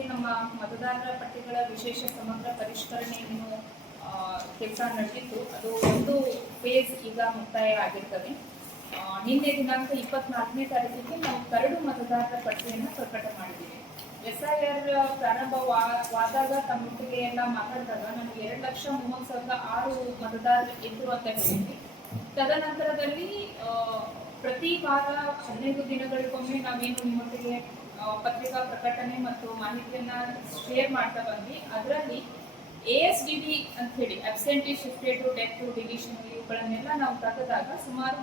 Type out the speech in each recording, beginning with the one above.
ಮೊದಲಿಗೆ ನಮ್ಮ ಮತದಾರರ ಪಟ್ಟಿಗಳ ವಿಶೇಷ ಸಮಗ್ರ ಪರಿಷ್ಕರಣೆಯನ್ನು ಕೆಲಸ ನಡೆದಿತ್ತು. ಅದು ಒಂದು ಫೇಸ್ ಈಗ ಮುಕ್ತಾಯ ಆಗಿರ್ತದೆ. ನಿನ್ನೆ ದಿನಾಂಕ 24ನೇ ತಾರೀಕಿಗೆ ನಾವು ಕರಡು ಮತದಾರರ ಪಟ್ಟಿಯನ್ನು ಪ್ರಕಟ ಮಾಡಿದ್ದೀವಿ. SIR ಪ್ರಾರಂಭವಾದಾಗ ತಮ್ಮೊಟ್ಟಿಗೆ ಎಲ್ಲ ಮಾತಾಡಿದಾಗ ನನಗೆ 2,30,6 ಮತದಾರರು ಇದ್ರು ಅಂತ ಹೇಳಿದ್ವಿ. ತದನಂತರದಲ್ಲಿ ಪ್ರತಿ ವಾರ 15 ದಿನಗಳಿಗೊಮ್ಮೆ ನಾವೇನು ನಿಮ್ಮೊಟ್ಟಿಗೆ ಪತ್ರಿಕಾ ಪ್ರಕಟಣೆ ಮತ್ತು ಮಾಹಿತಿಯನ್ನ ಶೇರ್ ಮಾಡ್ತಾ ಬಂದ್ವಿ. ಅದರಲ್ಲಿ ASDD ಅಂತ ಹೇಳಿ ಅಬ್ಸೆಂಟಿ, ಶಿಫ್ಟೆಡ್, ಡೆತ್, ಡಿಲೀಷನ್ ಇವುಗಳನ್ನೆಲ್ಲ ನಾವು ತೆಗೆದಾಗ ಸುಮಾರು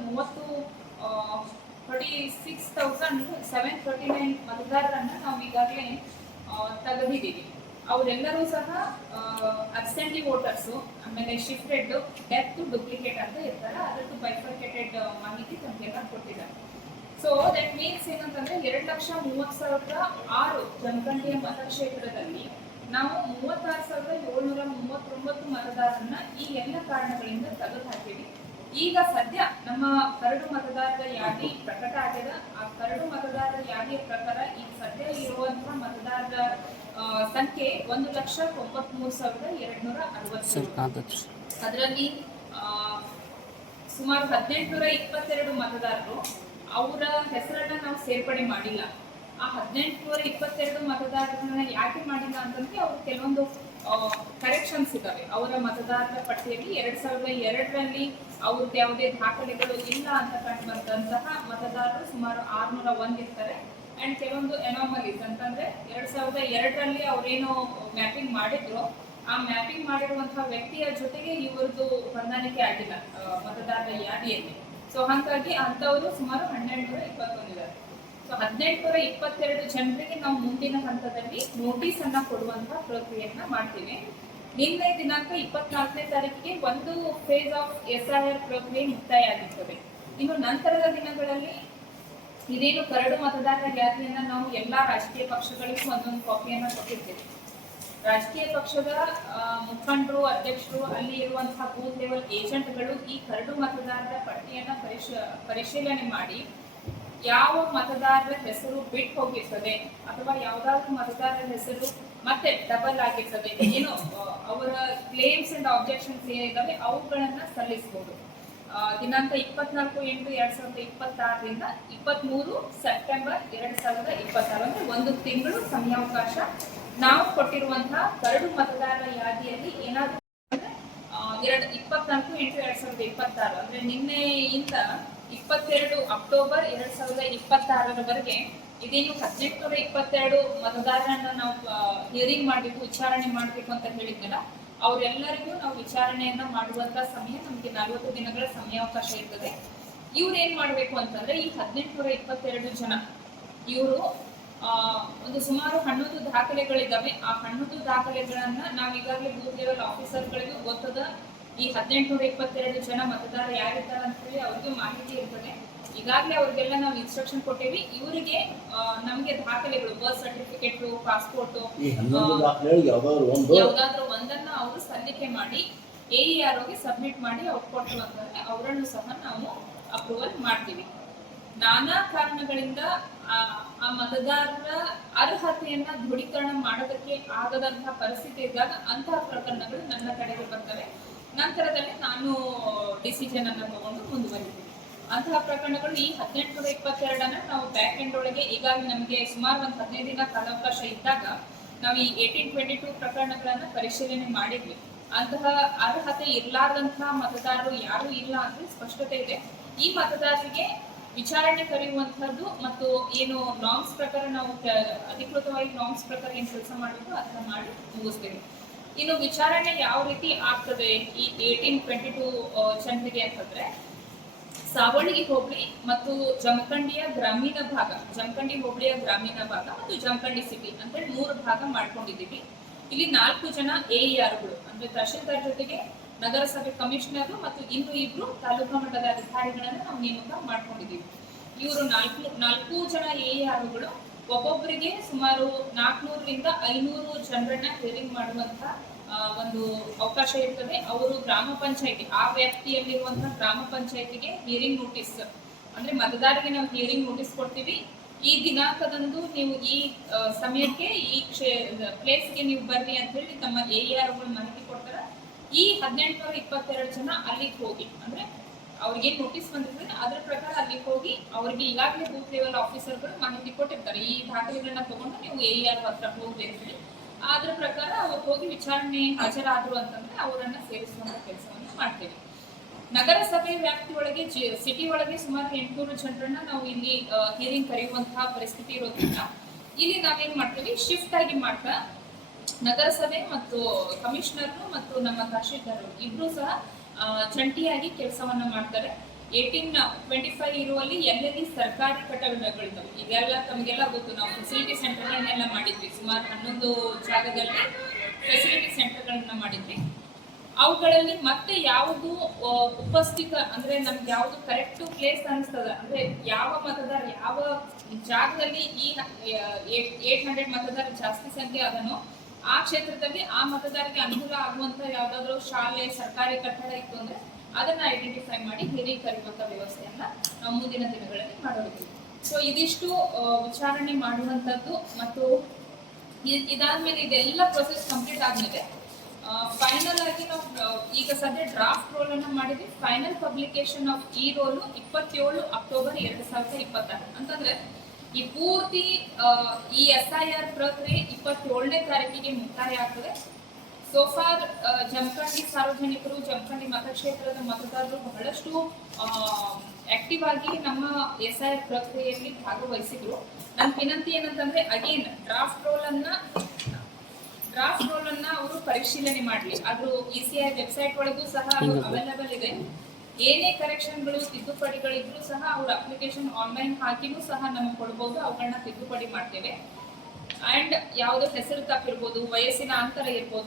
46,739 ಮತದಾರರನ್ನ ನಾವು ಈಗಾಗಲೇ ತೆಗೆದಿದ್ದೀವಿ. ಅವರೆಲ್ಲರೂ ಸಹ ಅಬ್ಸೆಂಟಿ ವೋಟರ್ಸು, ಆಮೇಲೆ ಶಿಫ್ಟೆಡ್, ಡೆತ್, ಡುಪ್ಲಿಕೇಟ್ ಅಂತ ಇರ್ತಾರೆ. ಅದರದ್ದು ಬೈಫರ್ಕೇಟೆಡ್ ಮಾಹಿತಿ ತಮಗೆಲ್ಲ ಕೊಟ್ಟಿದ್ದಾರೆ. ಸೊ ದಟ್ ಮೀನ್ಸ್ ಏನಂತಂದ್ರೆ 2,30,6 ಜಮಖಂಡಿಯ ಮತಕ್ಷೇತ್ರದಲ್ಲಿ ನಾವು 36,739 ಮತದಾರರನ್ನ ಈ ಎಲ್ಲ ಕಾರಣಗಳಿಂದ ತೆಗೆದು ಹಾಕಿವಿ. ಈಗ ಸದ್ಯ ನಮ್ಮ ಕರಡು ಮತದಾರರ ಯಾದಿ ಪ್ರಕಟ ಆಗಿದೆ. ಆ ಕರಡು ಮತದಾರರ ಯಾದಿಯ ಪ್ರಕಾರ ಈಗ ಸದ್ಯ ಇರುವಂತಹ ಮತದಾರರ ಸಂಖ್ಯೆ 1,93,260. ಅದರಲ್ಲಿ ಸುಮಾರು 1,822 ಮತದಾರರು ಅವರ ಹೆಸರನ್ನ ನಾವು ಸೇರ್ಪಡೆ ಮಾಡಿಲ್ಲ. ಆ 1,822 ಮತದಾರರನ್ನ ಯಾಕೆ ಮಾಡಿಲ್ಲ ಅಂತಂದ್ರೆ ಅವ್ರು ಕೆಲವೊಂದು ಕರೆಕ್ಷನ್ಸ್ ಇದಾವೆ. ಅವರ ಮತದಾರರ ಪಟ್ಟಿಯಲ್ಲಿ 2002ರಲ್ಲಿ ಅವ್ರದ್ದು ಯಾವುದೇ ದಾಖಲೆಗಳು ಇಲ್ಲ ಅಂತ ಕಂಡುಬಂದಂತಹ ಮತದಾರರು ಸುಮಾರು 601 ಇರ್ತಾರೆ. ಅಂಡ್ ಕೆಲವೊಂದು ಎನಾಮಲೀಸ್ ಅಂತಂದ್ರೆ 2002ರಲ್ಲಿ ಅವ್ರೇನು ಮ್ಯಾಪಿಂಗ್ ಮಾಡಿದ್ರು, ಆ ಮ್ಯಾಪಿಂಗ್ ಮಾಡಿರುವಂತಹ ವ್ಯಕ್ತಿಯ ಜೊತೆಗೆ ಇವರದ್ದು ಹೊಂದಾಣಿಕೆ ಆಗಿಲ್ಲ ಮತದಾರರ ಯಾದಿಯಲ್ಲಿ. ಸೊ ಹಾಗಾಗಿ ಅಂತವರು ಸುಮಾರು 1,221 ಇದ್ದಾರೆ. ಸೊ 1,822 ಜನರಿಗೆ ನಾವು ಮುಂದಿನ ಹಂತದಲ್ಲಿ ನೋಟಿಸ್ ಅನ್ನ ಕೊಡುವಂತಹ ಪ್ರಕ್ರಿಯೆಯನ್ನ ಮಾಡ್ತೀವಿ. ನಿನ್ನೆ ದಿನಾಂಕ 24ನೇ ತಾರೀಕಿಗೆ ಒಂದು ಫೇಸ್ ಆಫ್ SIR ಪ್ರಕ್ರಿಯೆ ಮುಕ್ತಾಯ ಆಗಿರ್ತದೆ. ಇನ್ನು ನಂತರದ ದಿನಗಳಲ್ಲಿ ಇದೇನು ಕರಡು ಮತದಾರರ ಯಾದಿಯನ್ನ ನಾವು ಎಲ್ಲಾ ರಾಜಕೀಯ ಪಕ್ಷಗಳಿಗೂ ಒಂದೊಂದು ಕಾಪಿಯನ್ನ ಕೊಟ್ಟಿರ್ತೇವೆ. ರಾಜಕೀಯ ಪಕ್ಷದ ಮುಖಂಡರು, ಅಧ್ಯಕ್ಷರು, ಅಲ್ಲಿ ಇರುವಂತಹ ಬೂತ್ ಲೆವೆಲ್ ಏಜೆಂಟ್ಗಳು ಈ ಕರಡು ಮತದಾರರ ಪಟ್ಟಿಯನ್ನ ಪರಿಶೀಲನೆ ಮಾಡಿ ಯಾವ ಮತದಾರರ ಹೆಸರು ಬಿಟ್ಟು ಹೋಗಿರ್ತದೆ ಅಥವಾ ಯಾವ್ದಾದ್ರು ಮತದಾರರ ಹೆಸರು ಮತ್ತೆ ಡಬಲ್ ಆಗಿರ್ತದೆ, ಏನು ಅವರ ಕ್ಲೇಮ್ಸ್ ಅಂಡ್ ಆಬ್ಜೆಕ್ಷನ್ಸ್ ಏನಿದಾವೆ ಅವುಗಳನ್ನ ಸಲ್ಲಿಸಬಹುದು. ದಿನಾಂಕ 24/8/2026ರಿಂದ 23 ಸೆಪ್ಟೆಂಬರ್ 2026 ಅಂದ್ರೆ ಒಂದು ತಿಂಗಳು ಸಮಯಾವಕಾಶ. ನಾವು ಕೊಟ್ಟಿರುವಂತಹ ಕರಡು ಮತದಾರರ ಯಾದಿಯಲ್ಲಿ ಏನಾದರೂ 24/8/2026 ಅಂದ್ರೆ ನಿನ್ನೆಯಿಂದ 22 ಅಕ್ಟೋಬರ್ 2026ರವರೆಗೆ ಇದೇನು 1,822 ಮತದಾರರನ್ನ ನಾವು ಹಿಯರಿಂಗ್ ಮಾಡಬೇಕು, ವಿಚಾರಣೆ ಮಾಡಬೇಕು ಅಂತ ಹೇಳಿದ್ನಲ್ಲ, ಅವರೆಲ್ಲರಿಗೂ ನಾವು ವಿಚಾರಣೆಯನ್ನ ಮಾಡುವಂತ ಸಮಯ ನಮ್ಗೆ 40 ದಿನಗಳ ಸಮಯಾವಕಾಶ ಇರ್ತದೆ. ಇವ್ರು ಏನ್ ಮಾಡ್ಬೇಕು ಅಂತಂದ್ರೆ ಈ 1,822 ಜನ ಇವರು ಒಂದು ಸುಮಾರು 11 ದಾಖಲೆಗಳಿದಾವೆ. ಆ 11 ದಾಖಲೆಗಳನ್ನ ನಾವು ಈಗಾಗಲೇ ಬೂತ್ ಲೆವೆಲ್ ಆಫೀಸರ್ಗಳಿಗೂ ಗೊತ್ತದ. ಈ 1,822 ಜನ ಮತದಾರ ಯಾರಿದ್ದಾರೆ ಅಂತ ಹೇಳಿ ಅವ್ರಿಗೆ ಮಾಹಿತಿ ಇರ್ತದೆ. ಈಗಾಗಲೇ ಅವ್ರಿಗೆಲ್ಲ ನಾವು ಇನ್ಸ್ಟ್ರಕ್ಷನ್ ಕೊಟ್ಟೇವಿ. ಇವರಿಗೆ ನಮ್ಗೆ ದಾಖಲೆಗಳು, ಬರ್ತ್ ಸರ್ಟಿಫಿಕೇಟ್, ಪಾಸ್ಪೋರ್ಟ್ ಯಾವ್ದಾದ್ರು ಒಂದನ್ನ ಅವರು ಸಲ್ಲಿಕೆ ಮಾಡಿ AEROಗೆ ಸಬ್ಮಿಟ್ ಮಾಡಿ ಅವ್ರು ಕೊಟ್ಟರು ಅಂತಂದ್ರೆ ಅವರನ್ನು ಸಹ ನಾವು ಅಪ್ರೂವಲ್ ಮಾಡ್ತೀವಿ. ನಾನಾ ಕಾರಣಗಳಿಂದ ಆ ಮತದಾರರ ಅರ್ಹತೆಯನ್ನ ದೃಢೀಕರಣ ಮಾಡೋದಕ್ಕೆ ಆಗದಂತಹ ಪರಿಸ್ಥಿತಿ ಇದ್ದಾಗ ಅಂತಹ ಪ್ರಕರಣಗಳು ನನ್ನ ಕಡೆಗೆ ಬರ್ತವೆ. ನಂತರದಲ್ಲಿ ನಾನು ಡಿಸಿಷನ್ ಅನ್ನ ತಗೊಂಡು ಮುಂದುವರಿತೀನಿ. ಅಂತಹ ಪ್ರಕರಣಗಳು ಈ 1,822 ನಾವು ಬ್ಯಾಕ್ ಎಂಡ್ ಒಳಗೆ ಈಗಾಗಲೇ ನಮಗೆ ಸುಮಾರು ಒಂದು 15 ದಿನ ಕಾಲಾವಕಾಶ ಇದ್ದಾಗ ನಾವು ಈ 1822 ಪ್ರಕರಣಗಳನ್ನ ಪರಿಶೀಲನೆ ಮಾಡಿದ್ವಿ. ಅಂತಹ ಅರ್ಹತೆ ಇರ್ಲಾರ್ದಂತಹ ಮತದಾರರು ಯಾರು ಇಲ್ಲ ಅಂದ್ರೆ ಸ್ಪಷ್ಟತೆ ಇದೆ. ಈ ಮತದಾರರಿಗೆ ವಿಚಾರಣೆ ಕರೆಯುವಂತಹದ್ದು ಮತ್ತು ಏನು ನಾರ್ಮ್ಸ್ ಪ್ರಕಾರ ನಾವು ಅಧಿಕೃತವಾಗಿ ನಾರ್ಮ್ಸ್ ಪ್ರಕಾರ ಏನು ಕೆಲಸ ಮಾಡಬೇಕು ಅದನ್ನ ಮಾಡಿ ಮುಗಿಸ್ತೇವೆ. ಇನ್ನು ವಿಚಾರಣೆ ಯಾವ ರೀತಿ ಆಗ್ತದೆ ಈ 1822 ಜನರಿಗೆ ಅಂತಂದ್ರೆ, ಸಾವಳಗಿ ಹೋಬಳಿ ಮತ್ತು ಜಮಖಂಡಿಯ ಗ್ರಾಮೀಣ ಭಾಗ, ಜಮಖಂಡಿ ಹೋಬಳಿಯ ಗ್ರಾಮೀಣ ಭಾಗ ಮತ್ತು ಜಮಖಂಡಿ ಸಿಟಿ ಅಂತ 3 ಭಾಗ ಮಾಡ್ಕೊಂಡಿದ್ದೀವಿ. ಇಲ್ಲಿ 4 ಜನ AERಗಳು ಅಂದ್ರೆ ತಹಶೀಲ್ದಾರ್ ಜೊತೆಗೆ ನಗರಸಭೆ ಕಮಿಷನರ್ ಮತ್ತು ಇನ್ನು 2 ತಾಲೂಕಾ ಮಟ್ಟದ ಅಧಿಕಾರಿಗಳನ್ನ ನಾವು ನೇಮಕ ಮಾಡ್ಕೊಂಡಿದ್ದೀವಿ. ಇವರು 4 ಜನ AERಗಳು ಒಬ್ಬೊಬ್ಬರಿಗೆ ಸುಮಾರು 400ರಿಂದ 500 ಜನರನ್ನ ಹಿಯರಿಂಗ್ ಮಾಡುವಂತ ಒಂದು ಅವಕಾಶ ಇರ್ತದೆ. ಅವರು ಗ್ರಾಮ ಪಂಚಾಯತಿ, ಆ ವ್ಯಾಪ್ತಿಯಲ್ಲಿರುವಂತಹ ಗ್ರಾಮ ಪಂಚಾಯತಿಗೆ ಹಿಯರಿಂಗ್ ನೋಟಿಸ್ ಅಂದ್ರೆ ಮತದಾರರಿಗೆ ನಾವು ಹಿಯರಿಂಗ್ ನೋಟಿಸ್ ಕೊಡ್ತೀವಿ. ಈ ದಿನಾಂಕದಂದು ನೀವು ಈ ಸಮಯಕ್ಕೆ ಈ ಪ್ಲೇಸ್ಗೆ ನೀವು ಬರ್ರಿ ಅಂತ ಹೇಳಿ ತಮ್ಮ AER ಮಾಹಿತಿ ಕೊಡ್ತಾರೆ. ಈ 1822 ಜನ ಅಲ್ಲಿಗೆ ಹೋಗಿ, ಅಂದ್ರೆ ಅವ್ರಿಗೆ ನೋಟಿಸ್ ಬಂದಿರ್ತದೆ ಅದ್ರ ಪ್ರಕಾರ ಅಲ್ಲಿಗೆ ಹೋಗಿ ಅವ್ರಿಗೆ ಈಗಾಗಲೇ ಬೂತ್ ಲೆವೆಲ್ ಆಫೀಸರ್ಗಳು ಮಾಹಿತಿ ಕೊಟ್ಟಿರ್ತಾರೆ. ಈ ದಾಖಲೆಗಳನ್ನ ತಗೊಂಡು ನೀವು AER ಹತ್ರ ಹೋಗಿ ಅಂತ ಹೇಳಿ ಅದ್ರ ಪ್ರಕಾರ ಅವ್ರು ಹೋಗಿ ವಿಚಾರಣೆ ಹಾಜರಾದ್ರು ಅಂತಂದ್ರೆ ಅವರನ್ನ ಸೇರಿಸುವಂತ ಕೆಲಸವನ್ನು ಮಾಡ್ತೇವೆ. ನಗರಸಭೆ ವ್ಯಾಪ್ತಿ ಒಳಗೆ ಸಿಟಿ ಒಳಗೆ ಸುಮಾರು 800 ಜನರನ್ನ ನಾವು ಇಲ್ಲಿ ಹಿಯರಿಂಗ್ ಕರೆಯುವಂತಹ ಪರಿಸ್ಥಿತಿ ಇರೋದ್ರಿಂದ ಇಲ್ಲಿ ನಾವೇನ್ ಮಾಡ್ತೀವಿ, ಶಿಫ್ಟ್ ಆಗಿ ಮಾಡ್ತಾ ನಗರಸಭೆ ಮತ್ತು ಕಮಿಷನರ್ ಮತ್ತು ನಮ್ಮ ತಹಶೀಲ್ದಾರ್ ಇಬ್ರು ಸಹ ಜಂಟಿಯಾಗಿ ಕೆಲಸವನ್ನ ಮಾಡ್ತಾರೆ. 1825 ಇರುವಲ್ಲಿ ಎಲ್ಲೆಲ್ಲಿ ಸರ್ಕಾರಿ ಕಟ್ಟಡಗಳಿದ್ದಾವೆ, ಇದೆಲ್ಲ ತಮಗೆಲ್ಲ ಗೊತ್ತು. ನಾವು ಫೆಸಿಲಿಟಿ ಸೆಂಟರ್ಗಳನ್ನೆಲ್ಲ ಮಾಡಿದ್ವಿ, ಸುಮಾರು 11 ಜಾಗದಲ್ಲಿ ಫೆಸಿಲಿಟಿ ಸೆಂಟರ್ಗಳನ್ನ ಮಾಡಿದ್ವಿ. ಅವುಗಳಲ್ಲಿ ಮತ್ತೆ ಯಾವುದು ಉಪಸ್ಥಿತ ಅಂದ್ರೆ ನಮ್ಗೆ ಯಾವುದು ಕರೆಕ್ಟ್ ಪ್ಲೇಸ್ ಅನಿಸ್ತದ, ಅಂದ್ರೆ ಯಾವ ಮತದಾರ ಯಾವ ಜಾಗದಲ್ಲಿ ಈ 800 ಮತದಾರ ಜಾಸ್ತಿ ಸಂಖ್ಯೆ ಅದನ್ನು ಆ ಕ್ಷೇತ್ರದಲ್ಲಿ ಆ ಮತದಾರರಿಗೆ ಅನುಕೂಲ ಆಗುವಂತ ಯಾವ್ದಾದ್ರು ಶಾಲೆ ಸರ್ಕಾರಿ ಕಟ್ಟಡ ಇತ್ತು ಅಂದ್ರೆ ಅದನ್ನ ಐಡೆಂಟಿಫೈ ಮಾಡಿ ಹಿರಿಯ ಕರೆಯುವಂತ ವ್ಯವಸ್ಥೆಯನ್ನ ನಾವು ಮುಂದಿನ ದಿನಗಳಲ್ಲಿ ಮಾಡೋದಿಲ್ಲ. ಸೊ ಇದಿಷ್ಟು ವಿಚಾರಣೆ ಮಾಡುವಂತದ್ದು. ಮತ್ತು ಇದಾದ್ಮೇಲೆ ಇದೆಲ್ಲ ಪ್ರೊಸೆಸ್ ಕಂಪ್ಲೀಟ್ ಆದ್ಮೇಲೆ ಫೈನಲ್ ಆಗಿ ನಾವು ಈಗ ಸದ್ಯ ಡ್ರಾಫ್ಟ್ ರೋಲ್ ಅನ್ನ ಮಾಡಿದ್ವಿ. ಫೈನಲ್ ಪಬ್ಲಿಕೇಶನ್ ಆಫ್ ಈ ರೋಲ್ 27 ಅಕ್ಟೋಬರ್ 2026 ಅಂತಂದ್ರೆ ಈ ಪೂರ್ತಿ ಈ SIR ಪ್ರಕ್ರಿಯೆ 27ನೇ ತಾರೀಕಿಗೆ ಮುಕ್ತಾಯ ಆಗ್ತದೆ. ಸೋಫಾರ್ ಜಮಖಂಡಿ ಸಾರ್ವಜನಿಕರು, ಜಮಖಂಡಿ ಮತಕ್ಷೇತ್ರದ ಮತದಾರರು ಬಹಳಷ್ಟು ಆಕ್ಟಿವ್ ಆಗಿ ನಮ್ಮ SIR ಪ್ರಕ್ರಿಯೆಯಲ್ಲಿ ಭಾಗವಹಿಸಿದ್ರು. ನನ್ನ ವಿನಂತಿ ಏನಂತಂದ್ರೆ ಅಗೇನ್ ಡ್ರಾಫ್ಟ್ ರೋಲ್ ಅನ್ನ ಅವರು ಪರಿಶೀಲನೆ ಮಾಡಲಿ. ಅದು ECI ವೆಬ್ಸೈಟ್ ಒಳಗೂ ಸಹ ಅವೈಲೇಬಲ್ ಇದೆ. ಏನೇ ಕರೆಕ್ಷನ್ಗಳು ತಿದ್ದುಪಡಿಗಳಿದ್ರು ಸಹ ಅವ್ರ ಅಪ್ಲಿಕೇಶನ್ ಆನ್ಲೈನ್ ಹಾಕಿನೂ ಸಹ ನಮಗೆ ಕೊಡ್ಬೋದು, ಅವುಗಳನ್ನ ತಿದ್ದುಪಡಿ ಮಾಡ್ತೇವೆ. ಅಂಡ್ ಯಾವುದೋ ಹೆಸರು ತಪ್ಪಿರ್ಬೋದು, ವಯಸ್ಸಿನ ಅಂತರ ಇರ್ಬೋದು,